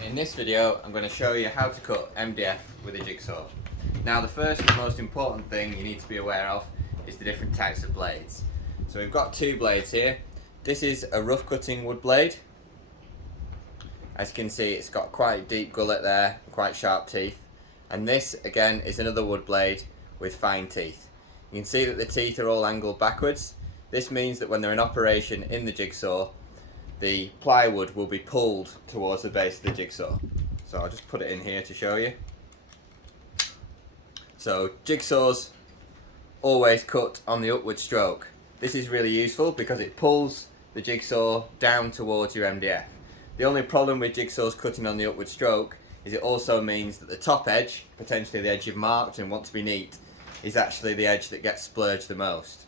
In this video I'm going to show you how to cut MDF with a jigsaw. Now the first and most important thing you need to be aware of is the different types of blades. So we've got two blades here. This is a rough cutting wood blade. As you can see, it's got quite a deep gullet there, quite sharp teeth. And this again is another wood blade with fine teeth. You can see that the teeth are all angled backwards. This means that when they're in operation in the jigsaw, the plywood will be pulled towards the base of the jigsaw. So I'll just put it in here to show you. So jigsaws always cut on the upward stroke. This is really useful because it pulls the jigsaw down towards your MDF. The only problem with jigsaws cutting on the upward stroke is it also means that the top edge, potentially the edge you've marked and want to be neat, is actually the edge that gets splurged the most.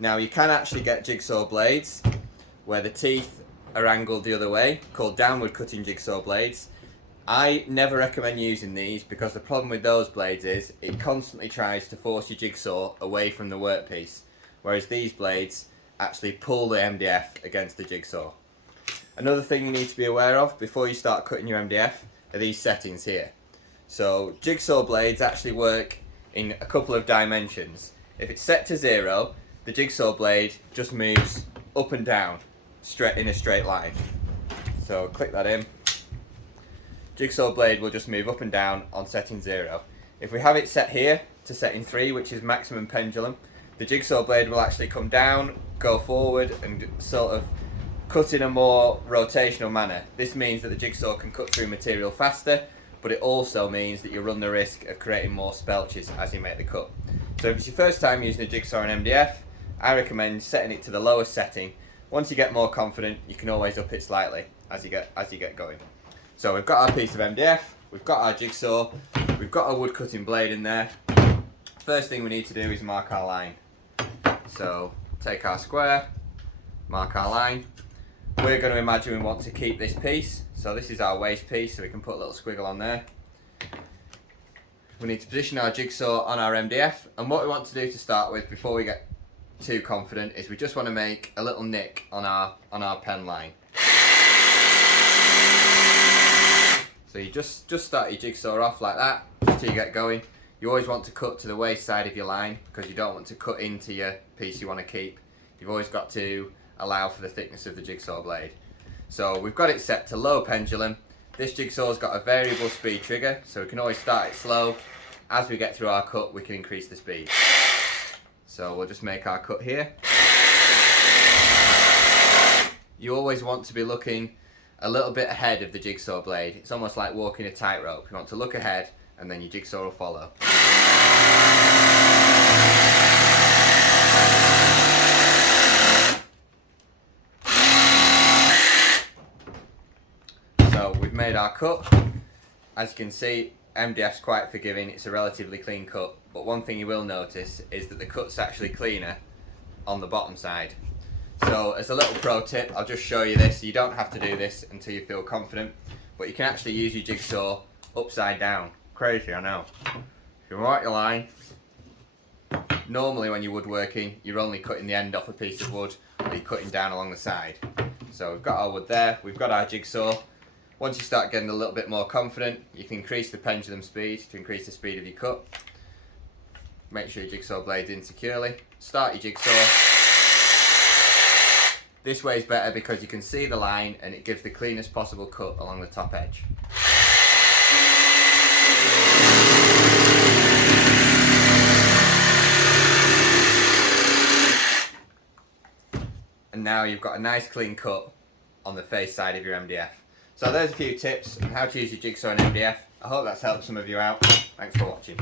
Now you can actually get jigsaw blades where the teeth are angled the other way, called downward cutting jigsaw blades. I never recommend using these because the problem with those blades is it constantly tries to force your jigsaw away from the workpiece, whereas these blades actually pull the MDF against the jigsaw. Another thing you need to be aware of before you start cutting your MDF are these settings here. So jigsaw blades actually work in a couple of dimensions. If it's set to 0, the jigsaw blade just moves up and down straight in a straight line. So click that in. Jigsaw blade will just move up and down on setting 0. If we have it set here to setting 3, which is maximum pendulum, the jigsaw blade will actually come down, go forward and sort of cut in a more rotational manner. This means that the jigsaw can cut through material faster, but it also means that you run the risk of creating more spelches as you make the cut. So if it's your first time using a jigsaw and MDF, I recommend setting it to the lowest setting. Once you get more confident, you can always up it slightly as you get going. So we've got our piece of MDF, we've got our jigsaw, we've got our wood cutting blade in there. First thing we need to do is mark our line. So take our square, mark our line. We're going to imagine we want to keep this piece. So this is our waste piece, so we can put a little squiggle on there. We need to position our jigsaw on our MDF, and what we want to do to start with before we get too confident is we just want to make a little nick on our pen line. So you just start your jigsaw off like that, just till you get going. You always want to cut to the waist side of your line because you don't want to cut into your piece you want to keep. You've always got to allow for the thickness of the jigsaw blade. So we've got it set to low pendulum. This jigsaw's got a variable speed trigger, so we can always start it slow. As we get through our cut, we can increase the speed. So we'll just make our cut here. You always want to be looking a little bit ahead of the jigsaw blade. It's almost like walking a tightrope. You want to look ahead and then your jigsaw will follow. So we've made our cut. As you can see, MDF's quite forgiving. It's a relatively clean cut, but one thing you will notice is that the cut's actually cleaner on the bottom side. So as a little pro tip, I'll just show you this. You don't have to do this until you feel confident, but you can actually use your jigsaw upside down. Crazy, I know. If you mark your line, normally when you're woodworking, you're only cutting the end off a piece of wood, or you're cutting down along the side. So we've got our wood there, we've got our jigsaw. Once you start getting a little bit more confident, you can increase the pendulum speed to increase the speed of your cut. Make sure your jigsaw blade's in securely. Start your jigsaw. This way is better because you can see the line and it gives the cleanest possible cut along the top edge. And now you've got a nice clean cut on the face side of your MDF. So there's a few tips on how to use your jigsaw and MDF. I hope that's helped some of you out. Thanks for watching.